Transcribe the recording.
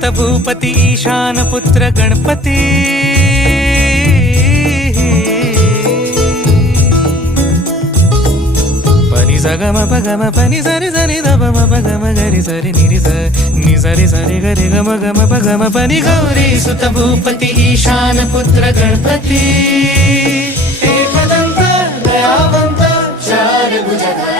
सुत भूपती ईशान पुत्र गणपती पनि सगम पगम पनि सरि सरि ध म पगम गरि सरि नि सरि सरि गरि गम गम पगम पनि गौरी सुत भूपती ईशान पुत्र गणपती एकदंत दयावंत चार भुजगा